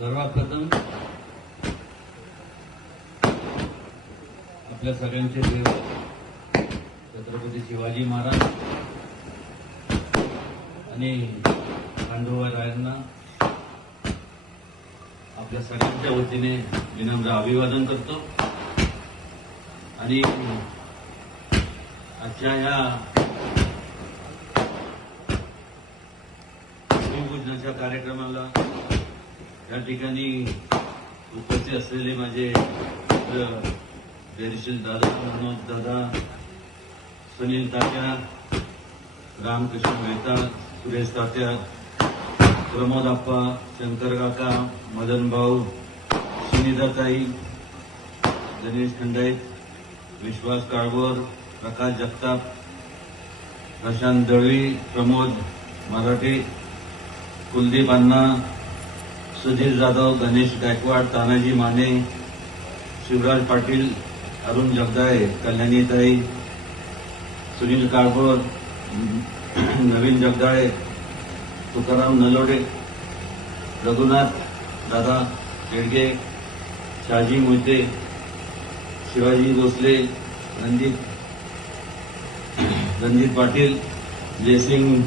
सर्वप्रथम आपल्या सगळ्यांचे देव छत्रपती शिवाजी महाराज आणि पांडवरायांना आपल्या सगळ्यांच्या वतीने विनम्र अभिवादन करतो. आणि आजच्या या भूमिपूजनाच्या कार्यक्रमाला या ठिकाणी उपस्थित असलेले माझे मित्र दादा मनोज दादा सुनील तात्या रामकृष्ण मेहता सुरेश तात्या प्रमोद आप्पा शंकर काका मदन भाऊ सुनीताताई गणेश खंडाईत विश्वास काळवर प्रकाश जगताप प्रशांत दळवी प्रमोद मराठे कुलदीप अण्णा सुधीर जाधव गणेश गायकवाड तानाजी माने शिवराज पाटील अरुण जगदाळे कल्याणीताई सुनील काळभोर नवीन जगदाळे तुकाराम नलोडे रघुनाथ दादा येडगे शाजी मोहिते शिवाजी भोसले रणजित रणजित पाटील जयसिंग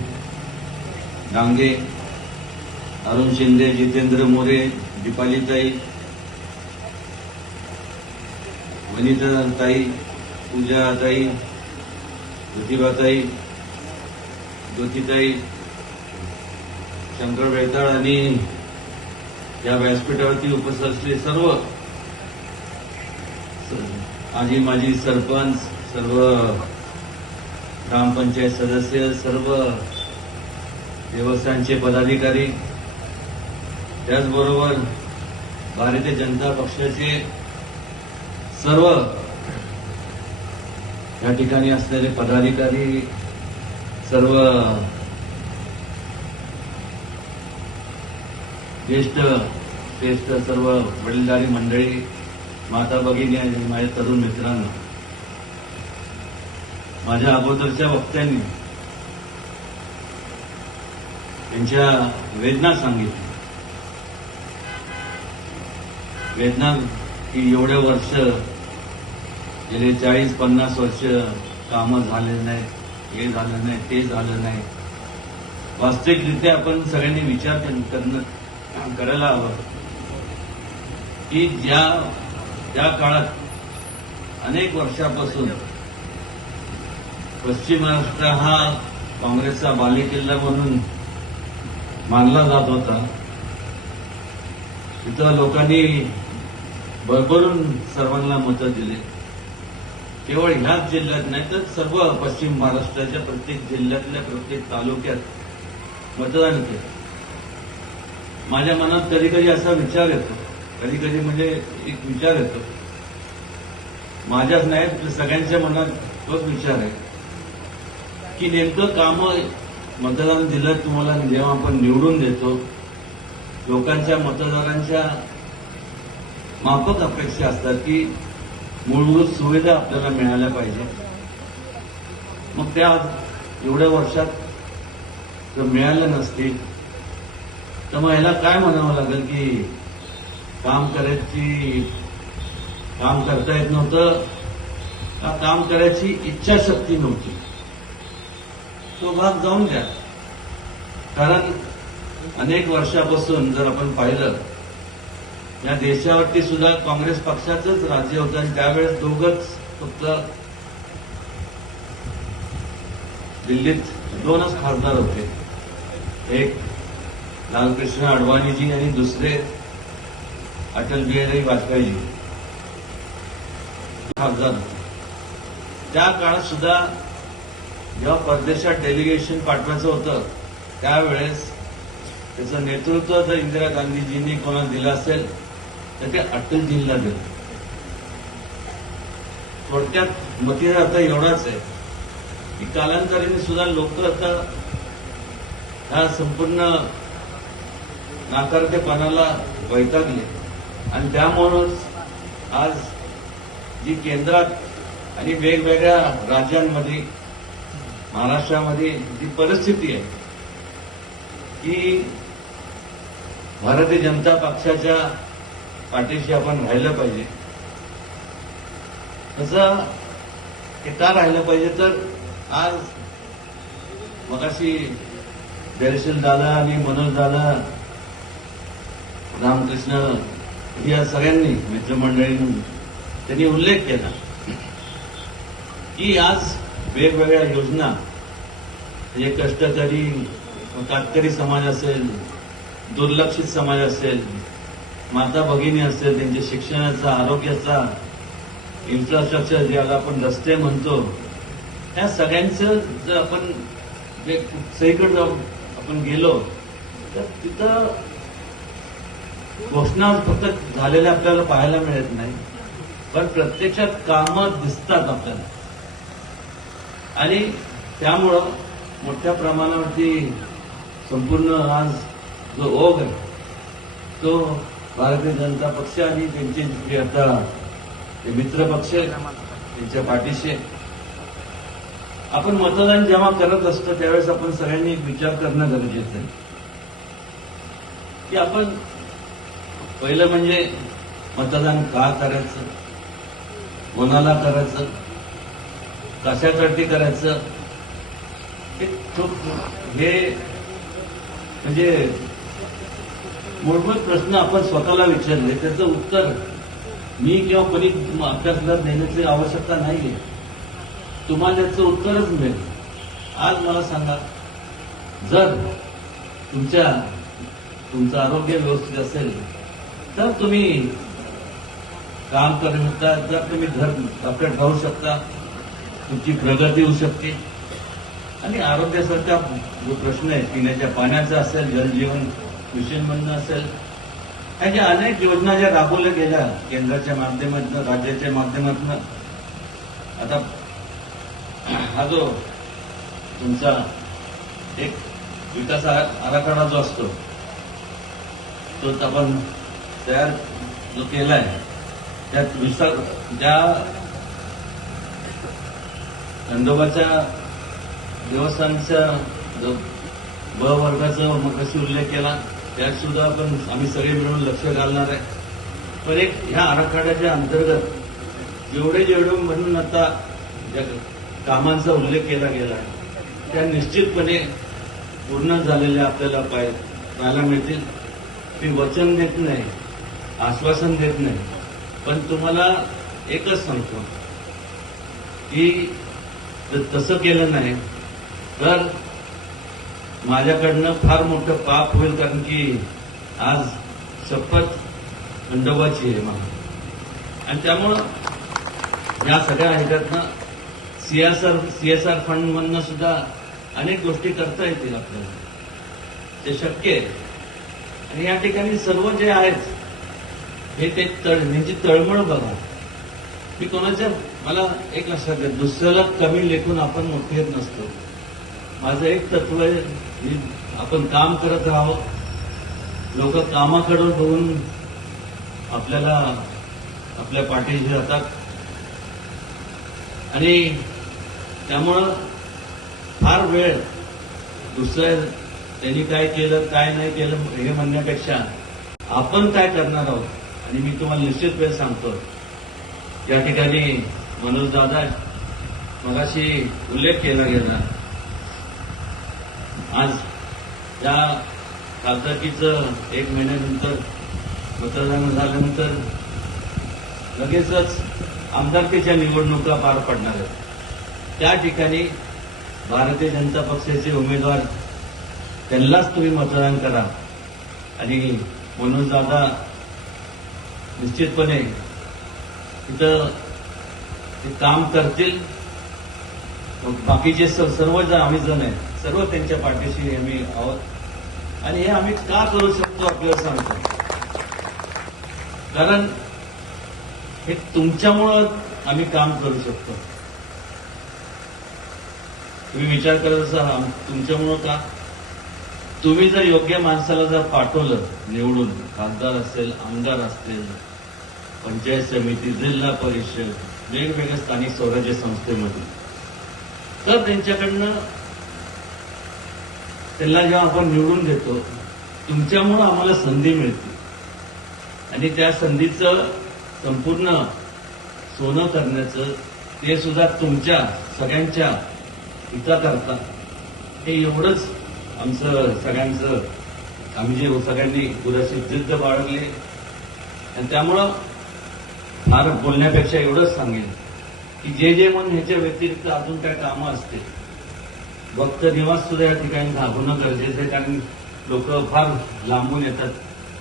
डांगे अरुण शिंदे जितेंद्र मोरे दीपालीताई वनिताताई पूजाताई ज्योतिबाताई ज्योतिताई शंकर वेताळ आणि या व्यासपीठावरती उपस्थित असले सर्व आजी माजी सरपंच सर्व ग्रामपंचायत सदस्य सर्व देवस्थानचे पदाधिकारी त्याचबरोबर भारतीय जनता पक्षाचे सर्व या ठिकाणी असलेले पदाधिकारी सर्व ज्येष्ठ श्रेष्ठ सर्व वडीलधारी मंडळी माता भगिनी आणि माझ्या तरुण मित्रांनो माझ्या अगोदरच्या वक्त्यांनी त्यांच्या वेदना सांगितल्या. वेदना की एवढे वर्ष गेले चाळीस पन्नास वर्ष कामं झाले नाही हे झालं नाही ते झालं नाही. वास्तविकरित्या आपण सगळ्यांनी विचार करणं करायला हवं की ज्या त्या काळात अनेक वर्षापासून पश्चिम महाराष्ट्र हा काँग्रेसचा बालेकिल्ला म्हणून मानला जात होता. तिथं लोकांनी भरभरून सर्वांना मतं दिले. केवळ ह्याच जिल्ह्यात नाही तर सर्व पश्चिम महाराष्ट्राच्या प्रत्येक जिल्ह्यातल्या प्रत्येक तालुक्यात मतदान केलं. माझ्या मनात कधी कधी असा विचार येतो. कधी कधी म्हणजे एक विचार येतो. माझ्याच नाही तर सगळ्यांच्या मनात तोच विचार आहे. की नेमकं कामं मतदान दिलं तुम्हाला जेव्हा आपण निवडून देतो. लोकांच्या मतदारांच्या माफक अपेक्षा असतात की मूलभूत सुविधा आपल्याला मिळाल्या पाहिजे. मग त्या एवढ्या वर्षात जर मिळाल्या नसतील तर मग ह्याला काय म्हणावं लागेल की काम करायची काम करता येत नव्हतं का काम करायची इच्छाशक्ती नव्हती. तो भाग जाऊन द्या कारण अनेक वर्षापासून जर आपण पाहिलं या देशावरती सुद्धा काँग्रेस पक्षाचंच राज्य होतं आणि त्यावेळेस दोघच फक्त दिल्लीत दोनच खासदार होते. एक लालकृष्ण अडवाणीजी आणि दुसरे अटल बिहारी वाजपेयीजी. खासदार होते. त्या काळात सुद्धा जेव्हा परदेशात डेलिगेशन पाठवायचं होतं त्यावेळेस त्याचं नेतृत्व जर इंदिरा गांधीजींनी कोणाला दिलं असेल तर ते अटलजींना दिलं थोडक्यात मतीचा अर्थ एवढाच आहे. की कालांतराने सुद्धा लोक आता ह्या संपूर्ण नाकारतेपणाला वैतागले. आणि त्यामुळंच आज जी केंद्रात आणि वेगवेगळ्या राज्यांमध्ये महाराष्ट्रामध्ये जी परिस्थिती आहे की भारतीय जनता पक्षाच्या पाठीशी आपण राहिलं पाहिजे. तसं हे का राहिलं पाहिजे तर आज मगाशी दर्शन दादा आणि मनोज दादा रामकृष्ण या सगळ्यांनी मित्रमंडळींनी त्यांनी उल्लेख केला की आज वेगवेगळ्या योजना म्हणजे कष्टकरी कातकरी समाज असेल दुर्लक्षित समाज असेल माता भगिनी असतील त्यांच्या शिक्षणाचा आरोग्याचा इन्फ्रास्ट्रक्चर ज्याला आपण रस्ते म्हणतो त्या सगळ्यांचं जर आपण जे सगळीकडे जाऊन आपण गेलो तर तिथं घोषणा फक्त झालेल्या आपल्याला पाहायला मिळत नाही पण प्रत्यक्षात कामं दिसतात आपल्याला. आणि त्यामुळं मोठ्या प्रमाणावरती संपूर्ण आज जो ओघ आहे तो भारतीय जनता पक्ष आणि त्यांचे जे आता मित्र पक्ष त्यांच्या पाठीशी आपण मतदान जेव्हा करत असतो त्यावेळेस आपण सगळ्यांनी विचार करणं गरजेचं आहे. की आपण पहिलं म्हणजे मतदान का करायचं? कोणाला करायचं? कशासाठी करायचं? हे खूप हे म्हणजे मूलभूत प्रश्न आपण स्वतःला विचारले त्याचं उत्तर मी किंवा कोणी आपल्याला देण्याची आवश्यकता नाहीये. तुम्हाला त्याचं उत्तरच मिळेल. आज मला सांगा जर तुमच्या तुमचं आरोग्य व्यवस्थित असेल तर तुम्ही काम करू शकता जर तुम्ही घर अपडेट राहू शकता तुमची प्रगती होऊ शकते. आणि आरोग्यासारखा जो प्रश्न आहे पिण्याच्या पाण्याचा असेल जलजीवन मिशन म्हणणं असेल. ह्या ज्या अनेक योजना ज्या राबवल्या गेल्या केंद्राच्या माध्यमातून राज्याच्या माध्यमातून आता हा जो तुमचा एक विकास आराखडा जो असतो तो आपण तयार जो केलाय त्यात विस्तार ज्या खंडोबाच्या देवस्थानचा जो ब वर्गाचा मगाशी उल्लेख केला त्यात सुद्धा आपण आम्ही सगळे मिळून लक्ष घालणार आहे. पण एक ह्या आराखड्याच्या अंतर्गत जेवढे जेवढे म्हणून आता ज्या कामांचा उल्लेख केला गेला आहे त्या निश्चितपणे पूर्ण झालेल्या आपल्याला पाय पाहायला मिळतील. मी वचन देत नाही आश्वासन देत नाही. पण तुम्हाला एकच सांगतो की जर तसं केलं नाही तर माझ्याकडनं फार मोठं पाप होईल कारण की आज शपथ खंडोबाची आहे मला. आणि त्यामुळं या सगळ्या ह्याच्यातनं सीएसआर सीएसआर फंड मधनं सुद्धा अनेक गोष्टी करता येतील आपल्याला. ते शक्य आहे. आणि या ठिकाणी सर्व जे आहेत हे ते तळ ह्यांची तळमळ बघा. मी कोणाच्या मला एक लक्षात दुसऱ्याला कमी लेखून आपण मोठे येत नसतो. माझं एक तत्व आहे आपण काम करत राहावं. लोक कामाकडं बघून आपल्याला आपल्या पाठीशी जातात आणि त्यामुळं फार वेळ दुसऱ्या त्यांनी काय केलं काय नाही केलं हे म्हणण्यापेक्षा आपण काय करणार आहोत? आणि मी तुम्हाला निश्चित वेळ सांगतो. या ठिकाणी मनोज दादा मगाशी उल्लेख केला गेला. आज या खासदारकीचं एक महिन्यानंतर मतदान झाल्यानंतर लगेचच आमदारकीच्या निवडणुका पार पडणार आहेत. त्या ठिकाणी भारतीय जनता पक्षाचे उमेदवार त्यांनाच तुम्ही मतदान करा. आणि म्हणून दादा निश्चितपणे तिथं ते काम करतील. बाकीचे सर्व जण आम्ही जण आहेत सर्व त्यांच्या पाठीशी आम्ही आहोत. आणि हे आम्ही का करू शकतो आपल्याला सांगतो. कारण हे तुमच्यामुळं आम्ही काम करू शकतो. तुम्ही विचार करत असा तुमच्यामुळं का? तुम्ही जर योग्य माणसाला जर पाठवलं निवडून खासदार असेल आमदार असतील पंचायत समिती जिल्हा परिषद वेगवेगळ्या स्थानिक स्वराज्य संस्थेमध्ये तर त्यांच्याकडनं त्यांना जेव्हा आपण निवडून देतो तुमच्यामुळं आम्हाला संधी मिळते. आणि त्या संधीचं संपूर्ण सोनं करण्याचं ते सुद्धा तुमच्या सगळ्यांच्या हिताकरता. हे एवढंच आमचं सगळ्यांचं आम्ही जे सगळ्यांनी पुरेशी जिद्द बाळगली. आणि त्यामुळं फार बोलण्यापेक्षा एवढंच सांगेन की जे जे म्हणून ह्याच्या व्यतिरिक्त अजून काय कामं असतील भक्त निवास सुद्धा या ठिकाणी घाबरणं गरजेचं आहे कारण लोक फार लांबून येतात.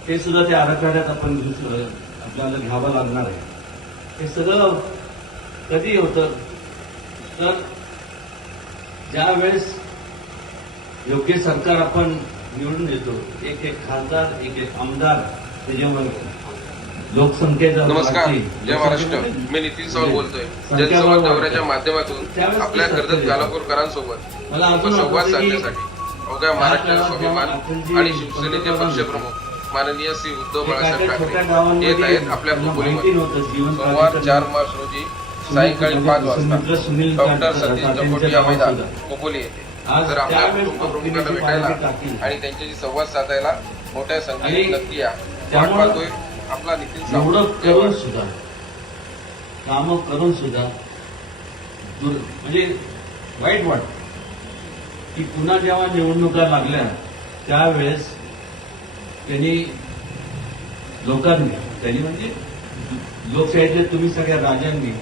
ते सुद्धा त्या आराखड्यात आपण आपल्याला घ्यावं लागणार आहे. हे सगळं कधी होतं? तर ज्यावेळेस योग्य सरकार आपण निवडून येतो एक एक खासदार एक एक आमदार त्याच्यामुळे लोकसंख्येचा नमस्कार. जय महाराष्ट्र. मी नितीन सावंत बोलतोय. जनसंवाद दौऱ्याच्या माध्यमातून आपल्या कर्जत गालापूरकरांसोबत संवाद साधण्यासाठी. अवघ्या महाराष्ट्राचा स्वाभिमान आणि शिवसेनेचे पक्षप्रमुख माननीय श्री उद्धव बाळासाहेब ठाकरे येत आहेत आपल्या खोपोलीमध्ये. सोमवार. चार मार्च रोजी सायंकाळी पाच वाजता डॉक्टर सतीश कांतेंच्या जपोटी या मैदान खोपोली येथे तर आपल्या कुटुंब प्रमुखांना भेटायला. आणि त्यांच्याशी संवाद साधायला मोठ्या संख्येने नक्की या. वाट पाहतोय. आपला नितीन एवढं करून सुद्धा कामं करून सुद्धा दुर- म्हणजे वाईट वाट की पुन्हा जेव्हा निवडणुका लागल्या त्यावेळेस त्यांनी लोकांनी त्यांनी म्हणजे लोकशाहीतले तुम्ही सगळ्या राजांनी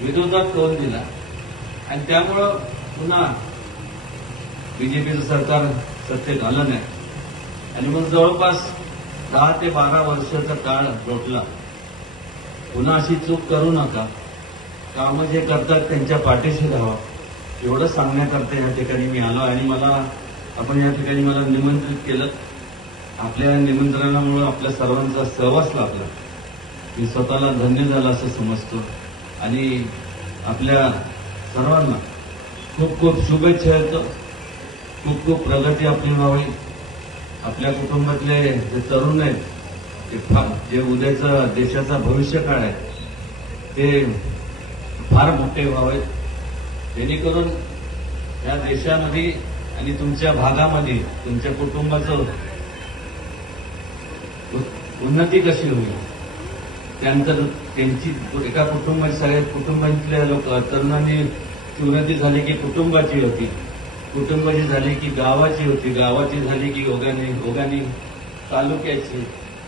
विरोधात करून दिला. आणि त्यामुळं पुन्हा बीजेपीचं सरकार सत्तेत आलं नाही. आणि मग जवळपास दहा ते बारा वर्षाचा काळ लोटला. पुन्हा अशी चूक करू नका. कामं जे करतात त्यांच्या पाठीशी राहावा. एवढं सांगण्याकरता या ठिकाणी मी आलो आणि मला आपण या ठिकाणी मला निमंत्रित केलं. आपल्या निमंत्रणामुळे आपल्या सर्वांचा सहवास लाभला. मी स्वतःला धन्य झालं असं समजतो. आणि आपल्या सर्वांना खूप खूप शुभेच्छा येतो. खूप खूप प्रगती आपली व्हावी. आपल्या कुटुंबातले जे तरुण आहेत ते फार जे उद्याचं देशाचा भविष्य काळ आहे ते फार मोठे व्हावेत. जेणेकरून या देशामध्ये आणि तुमच्या भागामध्ये तुमच्या कुटुंबाचं उन्नती कशी होईल? त्यानंतर त्यांची एका कुटुंबाची सगळ्या कुटुंबातल्या लोक तरुणांनी उन्नती झाली की कुटुंबाची होती. कुटुंबाची झाली की गावाची होती. गावाची झाली की ओगाने ओगाने तालुक्याची.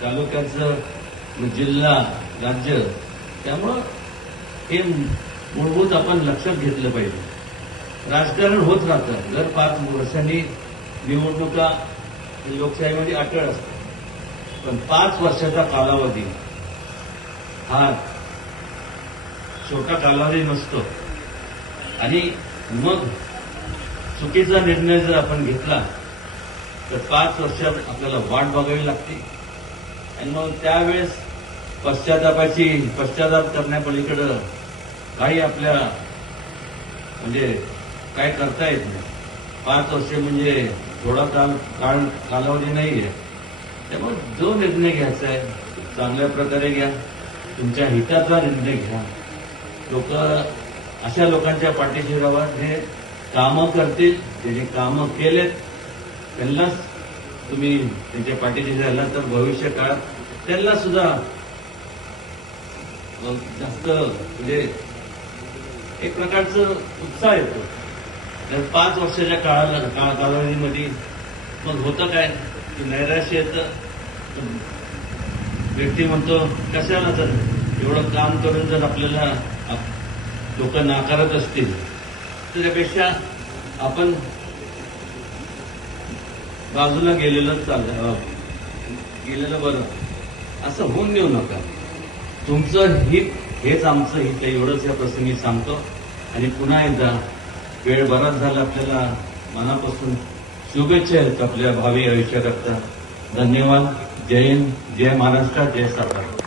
तालुक्याचं म्हणजे जिल्हा राज्य. त्यामुळं हे मूलभूत आपण लक्षात घेतलं पाहिजे. राजकारण होत राहतं. दर पाच वर्षांनी निवडणुका लोकशाहीमध्ये अटळ असतात. पण पाच वर्षाचा कालावधी हा छोटा कालावधी नसतो. आणि मग चुकीचा निर्णय जर आपण घेतला तर पाच वर्षात आपल्याला वाट बघावी लागते. आणि मग त्यावेळेस पश्चातापाची पश्चाताप करण्यापलीकडं काही आपल्या म्हणजे काय करता येत नाही. पाच वर्ष म्हणजे थोडा काल काळ कालावधी नाही आहे त्यामुळे जो निर्णय घ्यायचा आहे चांगल्या प्रकारे घ्या. तुमच्या हिताचा निर्णय घ्या. लोक अशा लोकांच्या पाठीशी राहा. हे कामं करतील ज्याने कामं केलेत. त्यांनाच तुम्ही त्यांच्या पाठीशी झाला तर भविष्य काळात त्यांना सुद्धा जास्त म्हणजे एक प्रकारचं उत्साह येतो. तर पाच वर्षाच्या काळाला काळ कालावधीमध्ये मग होतं काय? की नैराश्य येतं. व्यक्ती म्हणतो कशाला तर? एवढं काम करून जर आपल्याला लोक नाकारत असतील. त्याच्यापेक्षा त्यापेक्षा आपण बाजूला गेलेलं चाललं गेलेलं बरं. असं होऊन देऊ नका. तुमचं हित हेच आमचं हित आहे एवढंच या प्रसंगी सांगतो. आणि पुन्हा एकदा वेळ बराच झाला आपल्याला मनापासून शुभेच्छा आहेत आपल्या भावी आयुष्याकरता. धन्यवाद. जय हिंद. जय महाराष्ट्र. जय सातारा.